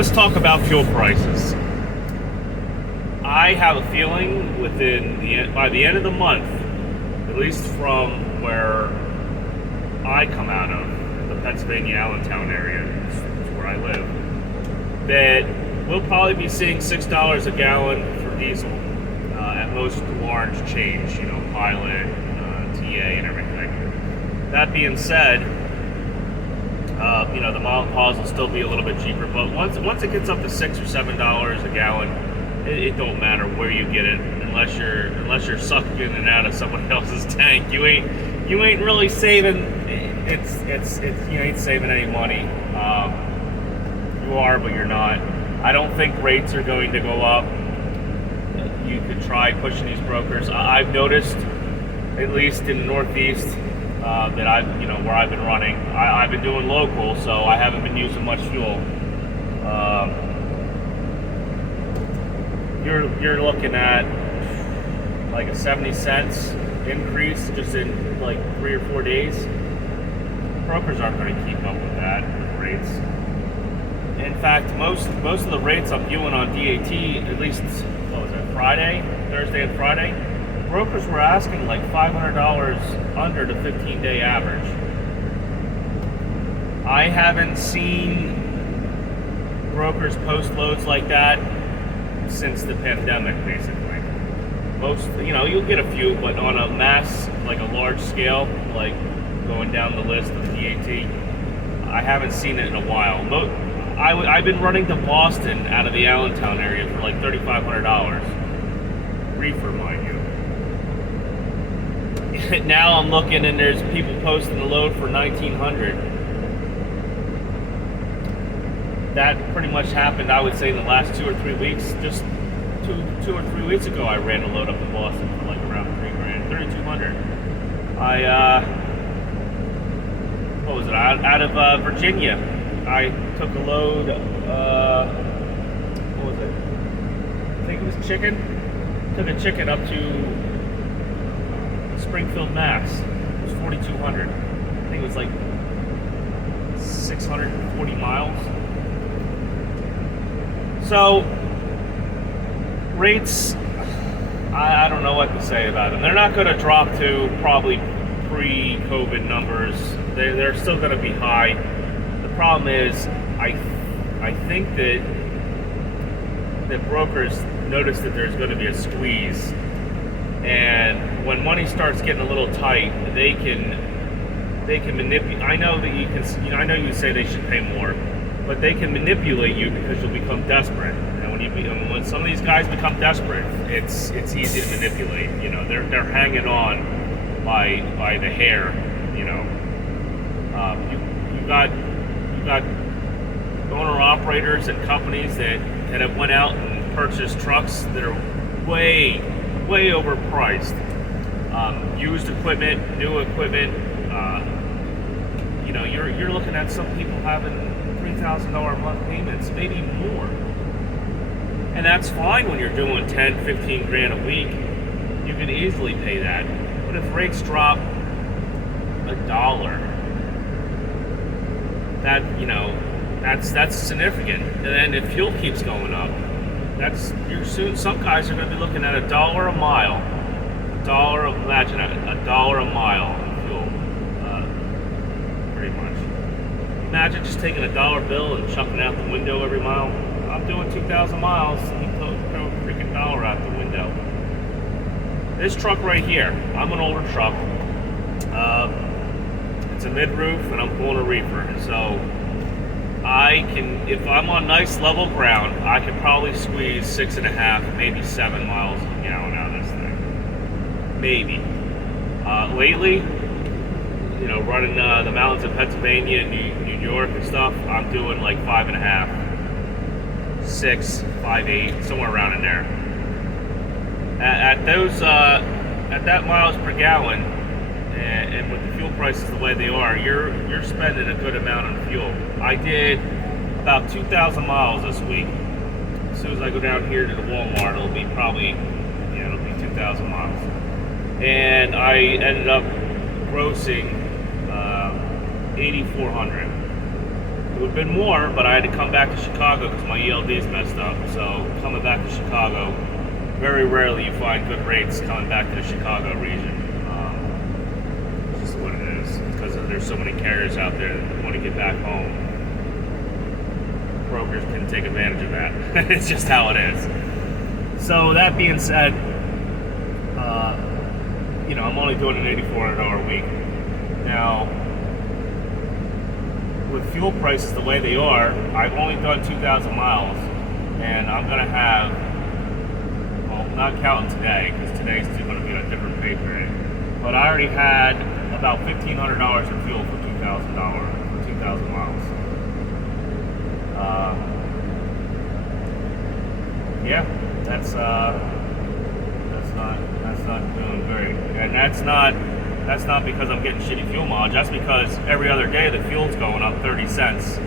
Let's talk about fuel prices. I have a feeling by the end of the month, at least from where I come out of, the Pennsylvania Allentown area, is where I live, that we'll probably be seeing $6 a gallon for diesel at most large chains, Pilot, TA, and everything. That being said, the mile and pause will still be a little bit cheaper, but once it gets up to $6 or $7 a gallon, it don't matter where you get it, unless you're sucking in and out of someone else's tank. You ain't really saving. You ain't saving any money. You are, but you're not. I don't think rates are going to go up. You could try pushing these brokers. I've noticed, at least in the Northeast, that where I've been running, I've been doing local, so I haven't been using much fuel. You're looking at like a 70 cents increase just in like 3 or 4 days. Brokers aren't going to keep up with that with rates. In fact, most of the rates I'm viewing on DAT, at least Thursday and Friday, brokers were asking like $500 under the 15-day average. I haven't seen brokers post loads like that since the pandemic, basically. You'll get a few, but on a mass, like a large scale, like going down the list of the DAT, I haven't seen it in a while. I've been running to Boston out of the Allentown area for like $3,500. Reefer, mind you. Now I'm looking and there's people posting the load for $1,900. That pretty much happened, I would say, in the last 2 or 3 weeks. Just two or 3 weeks ago, I ran a load up in Boston for like around $3,200. What was it? Out of Virginia, I took a load. What was it? I think it was chicken. Took a chicken up to Springfield, Mass. It was 4,200. I think it was like 640 miles. So rates, I don't know what to say about them. They're not going to drop to probably pre-COVID numbers. They're still going to be high. The problem is, I think that brokers notice that there's going to be a squeeze, and when money starts getting a little tight, they can manipulate. I know that you can. I know you say they should pay more, but they can manipulate you because you'll become desperate. And when some of these guys become desperate, it's easy to manipulate. They're hanging on by the hair. You got owner operators and companies that have went out and purchased trucks that are way overpriced. Used equipment, new equipment. You're looking at some people having $3,000 a month payments, maybe more. And that's fine when you're doing 10, 15 grand a week. You can easily pay that. But if rates drop $1, that's significant. And then if fuel keeps going up, some guys are going to be looking at $1 a mile. Imagine $1 a mile in fuel. Pretty much. Imagine just taking $1 bill and chucking it out the window every mile. I'm doing 2,000 miles. You throw a freaking dollar out the window. This truck right here, I'm an older truck. It's a mid-roof, and I'm pulling a reefer. So if I'm on nice level ground, I can probably squeeze 6.5, maybe 7 miles a gallon out of this thing. Maybe. Lately, running the mountains of Pennsylvania and New York and stuff, I'm doing like 5.5, 6, 5.8, somewhere around in there. At that miles per gallon, and with the fuel prices the way they are, you're spending a good amount on fuel. I did about 2,000 miles this week. As soon as I go down here to the Walmart, it'll be 2,000 miles. And I ended up grossing $8,400, would have been more, but I had to come back to Chicago because my ELD's messed up. So coming back to Chicago, very rarely you find good rates coming back to the Chicago region. It's just what it is, because there's so many carriers out there that want to get back home. Brokers can take advantage of that. It's just how it is. So that being said, I'm only doing an $8,400 a week. Now, with fuel prices the way they are, I've only done 2,000 miles, and I'm going to have, well, not counting today, because today's going to be on a different pay period, but I already had about $1,500 in fuel for $2,000 miles. Yeah, that's not doing great, and that's not because I'm getting shitty fuel mileage. That's because every other day the fuel's going up 30 cents.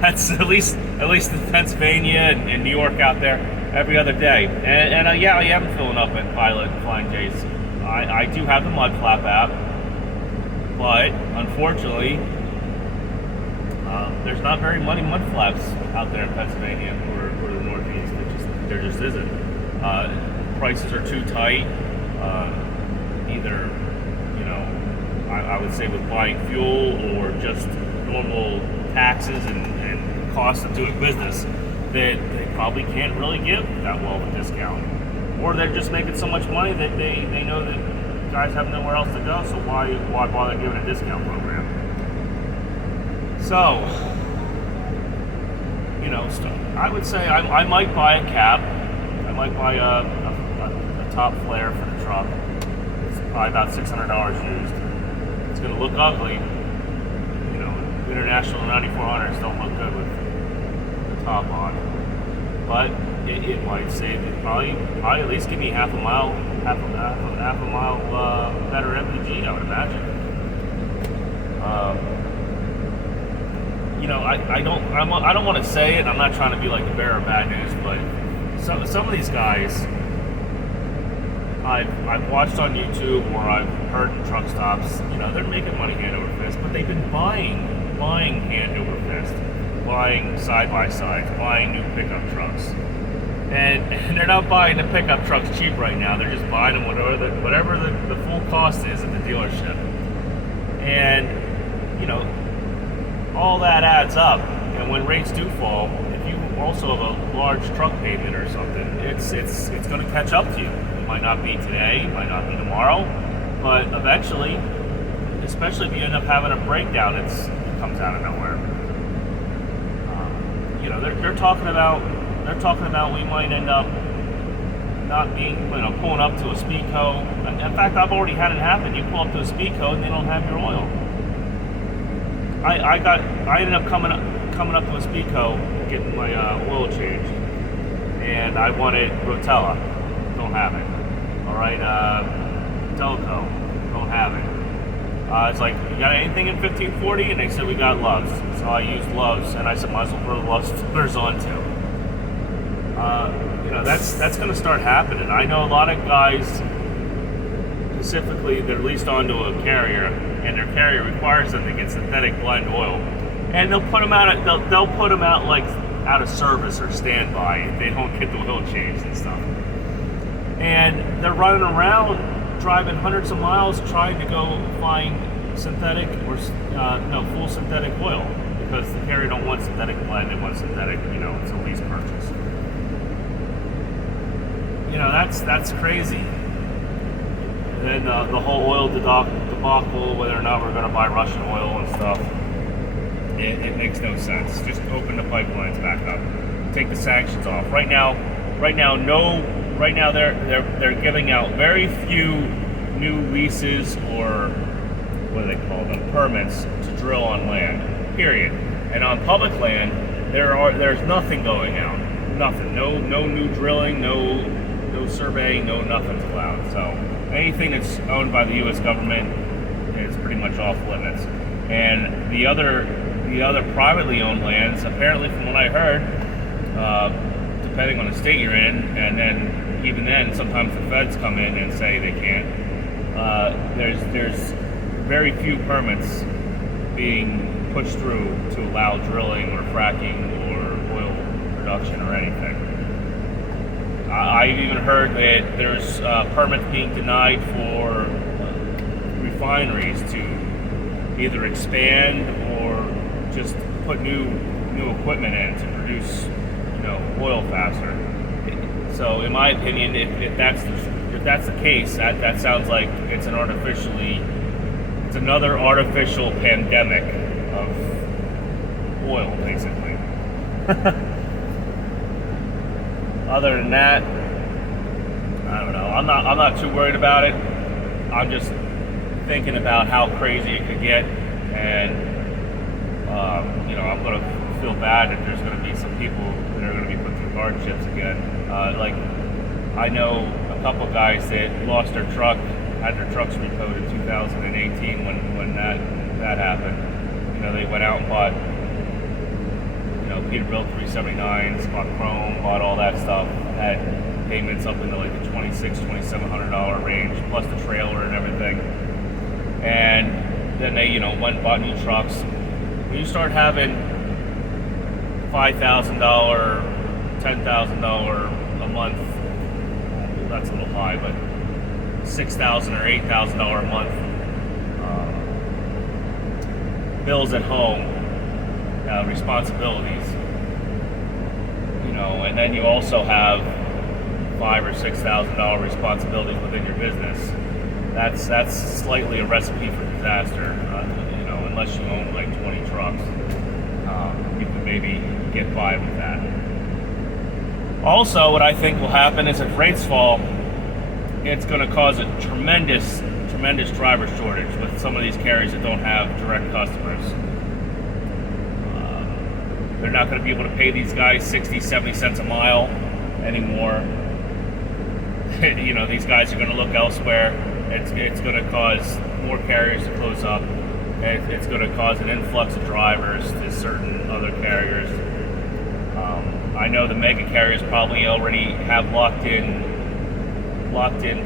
That's at least in Pennsylvania and New York out there every other day. And yeah, I am filling up at Pilot and Flying J's. I do have the Mud Flap app, but unfortunately, there's not very many mud flaps out there in Pennsylvania or the Northeast. There just isn't. Prices are too tight. Either, I would say with buying fuel or just normal taxes and costs of doing business, that they probably can't really give that well of a discount. Or they're just making so much money that they know that guys have nowhere else to go, so why bother giving a discount program? So, I would say I might buy a cap. I might buy a top flare for the truck. It's probably about $600 used. It's going to look ugly. International 9400s don't look good with the top on. But it might save it. Probably at least give me half a mile better MPG, I would imagine. I don't want to say it. I'm not trying to be like the bearer of bad news, but some of these guys I've watched on YouTube or I've heard in truck stops. They're making money hand over fist, but they've been buying hand over fist, buying side by sides, buying new pickup trucks, and they're not buying the pickup trucks cheap right now. They're just buying them whatever the full cost is at the dealership, and all that adds up. And when rates do fall, if you also have a large truck payment or something, it's going to catch up to you. It might not be today, it might not be tomorrow, but eventually, especially if you end up having a breakdown, it comes out of nowhere. They're talking about we might end up not being, pulling up to a Speedco. In fact, I've already had it happen. You pull up to a Speedco and they don't have your oil. I ended up coming up to a Speedco, getting my oil changed, and I wanted Rotella, don't have it. All right, Delco, don't have it. It's like, you got anything in 1540? And they said we got Loves, so I used Loves, and I said might as well throw the Loves filters on too. That's going to start happening. I know a lot of guys, specifically, they're leased onto a carrier, and their carrier requires them to get synthetic blend oil, and they'll put them out like out of service or standby if they don't get the oil changed and stuff. And they're running around driving hundreds of miles trying to go find synthetic or full synthetic oil, because the carrier don't want synthetic blend, they want synthetic. It's a lease purchase. That's crazy. And then the whole oil debacle, whether or not we're going to buy Russian oil and stuff, it makes no sense. Just open the pipelines back up, take the sanctions off. Right now they're giving out very few new leases, or what do they call them, permits to drill on land. Period. And on public land, there's nothing going out. Nothing. No new drilling. No surveying. No nothing's allowed. So anything that's owned by the U.S. government is pretty much off limits. And the other privately owned lands, apparently, from what I heard, depending on the state you're in, and then even then, sometimes the feds come in and say they can't. There's very few permits being push through to allow drilling or fracking or oil production or anything. I've even heard that there's permits being denied for refineries to either expand or just put new equipment in to produce, oil faster. So, in my opinion, if that's the case, that sounds like it's another artificial pandemic of oil, basically. Other than that, I don't know. I'm not too worried about it. I'm just thinking about how crazy it could get, and I'm gonna feel bad that there's gonna be some people that are gonna be put through hardships again. Like I know a couple guys that lost their truck, had their trucks repoed in 2018 when that happened. They went out and bought Peterbilt 379s, bought chrome, bought all that stuff, had payments up into like the $2,700 range, plus the trailer and everything. And then they, went and bought new trucks. When you start having $5,000, $10,000 a month, that's a little high, but $6,000 or $8,000 a month bills at home, responsibilities, and then you also have $5,000 or $6,000 responsibilities within your business. That's slightly a recipe for disaster. Unless you own like 20 trucks, you can maybe get by with that. Also, what I think will happen is if rates fall, it's going to cause a tremendous driver shortage with some of these carriers that don't have direct customers. They're not going to be able to pay these guys 60, 70 cents a mile anymore. These guys are going to look elsewhere. It's going to cause more carriers to close up. It's going to cause an influx of drivers to certain other carriers. I know the mega carriers probably already have locked in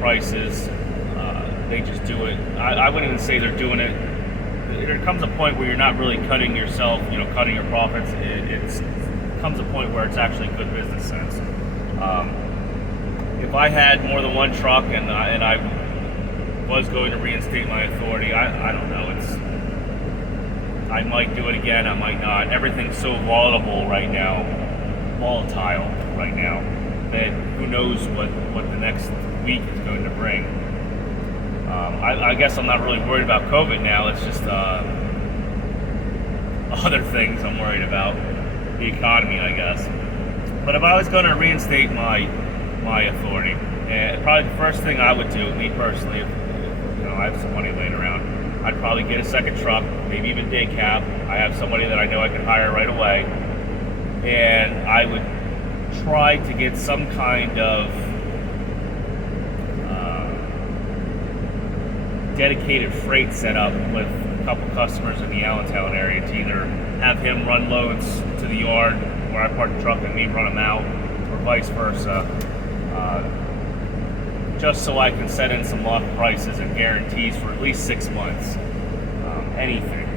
prices. They just do it. I wouldn't even say they're doing it. There comes a point where you're not really cutting yourself, cutting your profits. It comes a point where it's actually good business sense. If I had more than one truck and I was going to reinstate my authority, I don't know. I might do it again. I might not. Everything's so volatile right now, that who knows what the next week is going to bring. I guess I'm not really worried about COVID now. It's just other things I'm worried about. The economy, I guess. But if I was going to reinstate my authority, probably the first thing I would do, me personally, if I have some money laying around, I'd probably get a second truck, maybe even day cab. I have somebody that I know I can hire right away, and I would try to get some kind of dedicated freight set up with a couple customers in the Allentown area to either have him run loads to the yard where I park the truck and me run them out, or vice versa, just so I can set in some lock prices and guarantees for at least 6 months. Anything.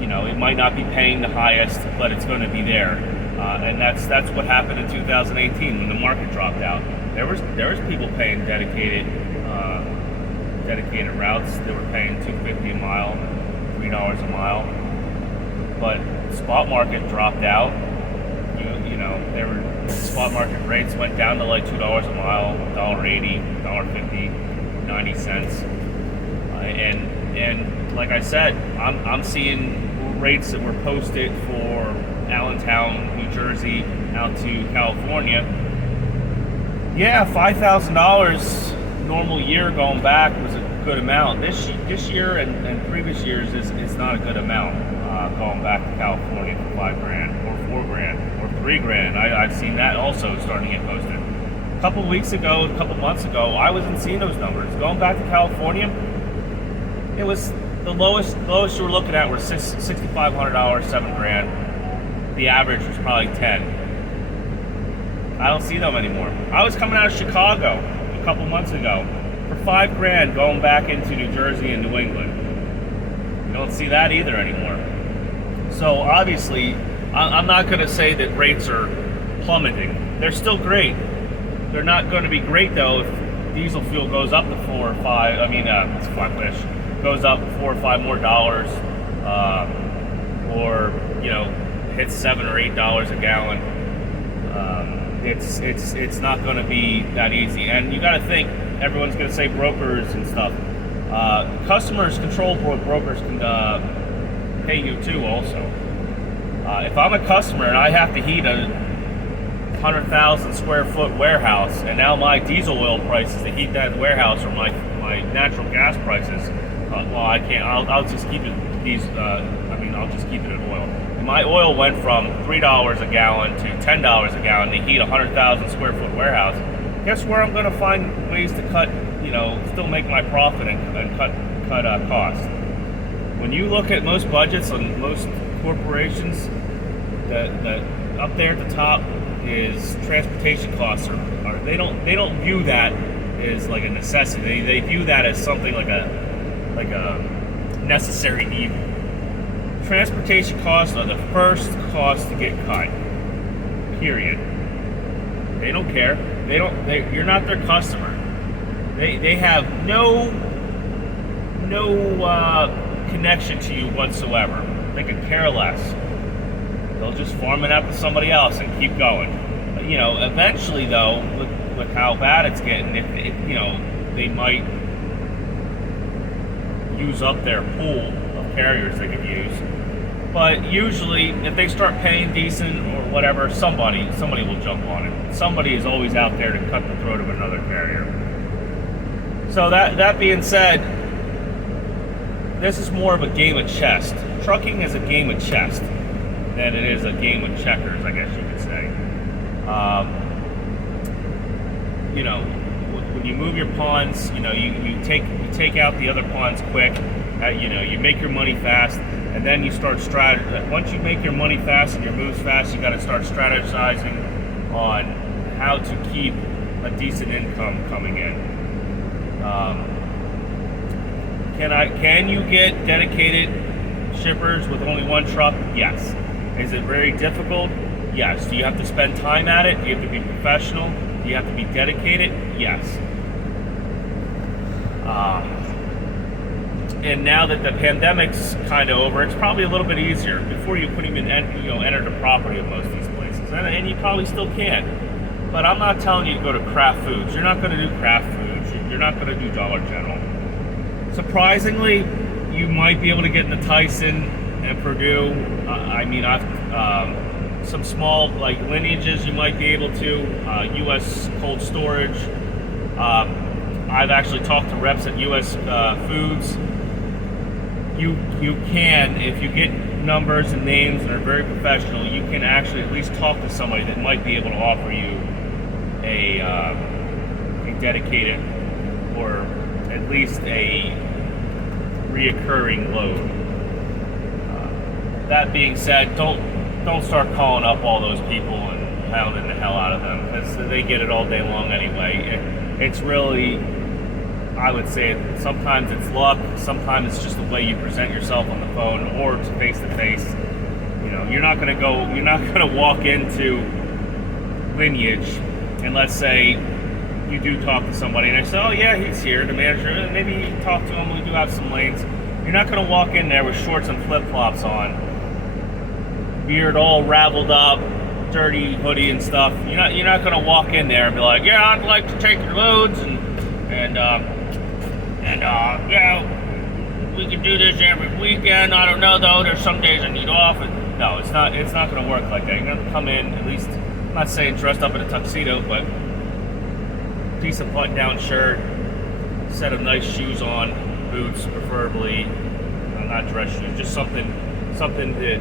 It might not be paying the highest, but it's going to be there. And that's what happened in 2018 when the market dropped out. There was people paying dedicated routes. They were paying $2.50 a mile, $3 a mile. But spot market dropped out. Spot market rates went down to like $2 a mile, $1.80, $1.50, 90 cents. And like I said, I'm seeing rates that were posted for Allentown, New Jersey, out to California. Yeah, $5,000 normal year going back was a good amount. This year and previous years is not a good amount going back to California for $5,000 or $4,000 or $3,000. I've seen that also starting to get posted. A couple months ago, I wasn't seeing those numbers. Going back to California, it was the lowest you were looking at were $6,500, $7,000. The average was probably $10,000. I don't see them anymore. I was coming out of Chicago a couple months ago for $5,000 going back into New Jersey and New England. You don't see that either anymore. So obviously, I'm not going to say that rates are plummeting. They're still great. They're not going to be great though if diesel fuel goes up to $4 or $5. I mean, it's Flatbush goes up $4 or $5 more dollars, or hits $7 or $8 a gallon. It's not going to be that easy. And you got to think, everyone's going to say brokers and stuff. Customers control what brokers can pay you too. Also, if I'm a customer and I have to heat a 100,000 square foot warehouse, and now my diesel oil prices to heat that warehouse, or my natural gas prices, well, I can't. I'll just keep it. I'll just keep it in oil. And my oil went from $3 a gallon to $10 a gallon to heat a 100,000 square foot warehouse. Guess where I'm going to find ways to cut, still make my profit and cut costs. When you look at most budgets on most corporations, that up there at the top is transportation costs. They don't view that as like a necessity. They view that as something like a necessary evil. Transportation costs are the first cost to get cut. Period. They don't care. You're not their customer. They have no connection to you whatsoever. They could care less. They'll just farm it out to somebody else and keep going. Eventually though, with how bad it's getting, they might use up their pool of carriers they could use. But usually, if they start paying decent or whatever, somebody will jump on it. Somebody is always out there to cut the throat of another carrier. So that being said, this is more of a game of chess. Trucking is a game of chess than it is a game of checkers, I guess you could say. When you move your pawns, you take out the other pawns quick. You make your money fast, and then you start once you make your money fast and your moves fast, you got to start strategizing on how to keep a decent income coming in. Can you get dedicated shippers with only one truck? Yes. Is it very difficult? Yes. Do you have to spend time at it? Do you have to be professional? Do you have to be dedicated? Yes. And now that the pandemic's kind of over, it's probably a little bit easier. Before you couldn't even enter the property of most of these places, and you probably still can. But I'm not telling you to go to Kraft Foods. You're not going to do Kraft Foods. You're not going to do Dollar General. Surprisingly, you might be able to get into Tyson and Purdue. I've some small lineages you might be able to. U.S. Cold Storage. I've actually talked to reps at U.S. Foods. You can, if you get numbers and names that are very professional, you can actually at least talk to somebody that might be able to offer you a dedicated, or at least a reoccurring load. That being said, don't start calling up all those people and pounding the hell out of them, because they get it all day long anyway. It's really, I would say, sometimes it's luck, sometimes it's just the way you present yourself on the phone or face to face. You're not gonna walk into Lineage and let's say you do talk to somebody and they say, oh yeah, he's here, the manager, maybe you talk to him, we do have some lanes. You're not gonna walk in there with shorts and flip-flops on, beard all raveled up, dirty hoodie and stuff. You're not gonna walk in there and be like, yeah, I'd like to take your loads and we can do this every weekend. I don't know though. There's some days I need off. And no, it's not going to work like that. You're going to come in, at least, I'm not saying dressed up in a tuxedo, but decent button-down shirt, set of nice shoes on, boots preferably, not dress shoes, just something that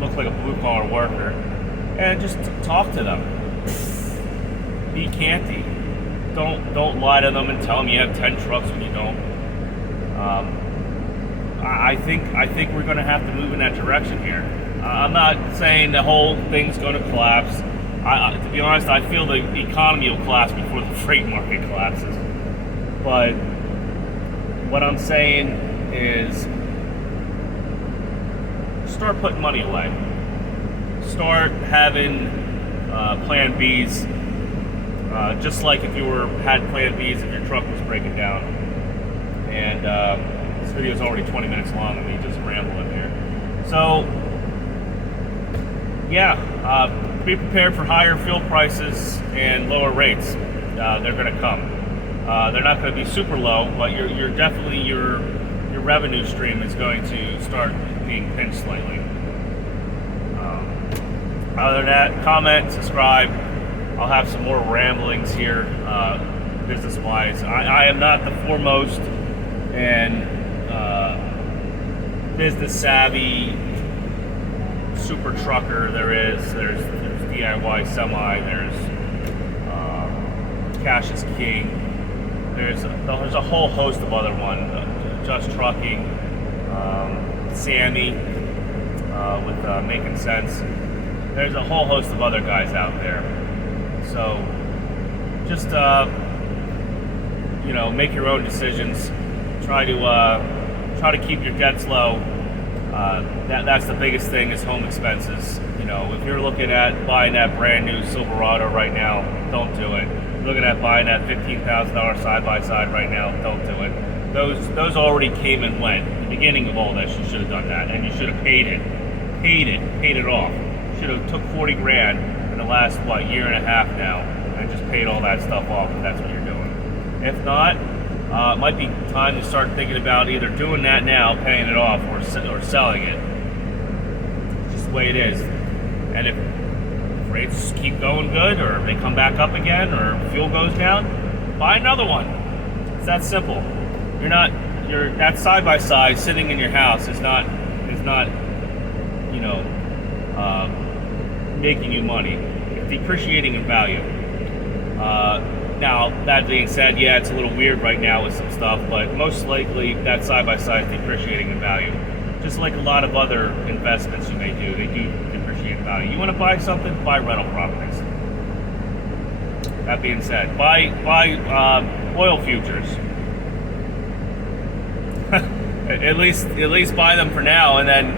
look like a blue-collar worker, and just talk to them. Be canty. Don't lie to them and tell them you have 10 trucks when you don't. I think we're going to have to move in that direction here. I'm not saying the whole thing's going to collapse. To be honest, I feel the economy will collapse before the freight market collapses. But what I'm saying is start putting money away. Start having plan Bs, just like if you had plan Bs if your truck was breaking down. And this video is already 20 minutes long and me just rambling here. So yeah, be prepared for higher fuel prices and lower rates. They're going to come. They're not going to be super low, but you're definitely your revenue stream is going to start being pinched slightly. Other than that, comment, subscribe. I'll have some more ramblings here, business-wise. I am not the foremost and business-savvy super trucker there is. There's DIY semi. There's Cash is King. There's a whole host of other ones. Just Trucking, Sammy with Making Sense. There's a whole host of other guys out there. So just make your own decisions. Try to keep your debts low. That's the biggest thing is home expenses. If you're looking at buying that brand new Silverado right now, don't do it. If you're looking at buying that $15,000 side-by-side right now, don't do it. Those already came and went. At the beginning of all this, you should have done that, and you should have paid it off. Should have took 40 grand in the last year and a half now and just paid all that stuff off if that's what you're doing. If not, it might be time to start thinking about either doing that now, paying it off, or selling it. It's just the way it is. And if rates keep going good, or they come back up again, or fuel goes down, buy another one. It's that simple. That side by side sitting in your house is not making you money. It's depreciating in value. Now, that being said, yeah, it's a little weird right now with some stuff, but most likely that side-by-side is depreciating in value. Just like a lot of other investments you may do, they do depreciate in value. You want to buy something, buy rental properties. That being said, buy oil futures. at least buy them for now, and then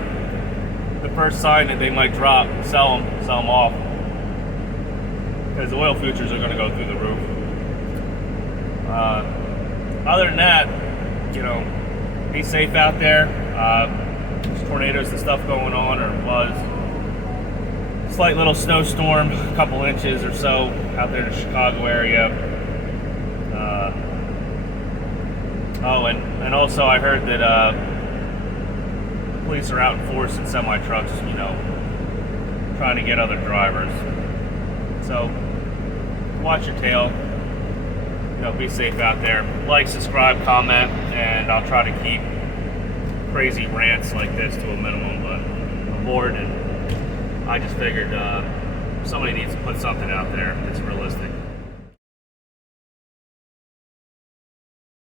the first sign that they might drop, sell them off. Because the oil futures are going to go through the roof. Other than that, be safe out there. There's tornadoes and stuff going on, or was. Slight little snowstorm, a couple inches or so out there in the Chicago area. And also I heard that the police are out in force in semi-trucks, trying to get other drivers. So watch your tail. Be safe out there. Like, subscribe, comment, and I'll try to keep crazy rants like this to a minimum, but I'm bored, and I just figured somebody needs to put something out there that's realistic.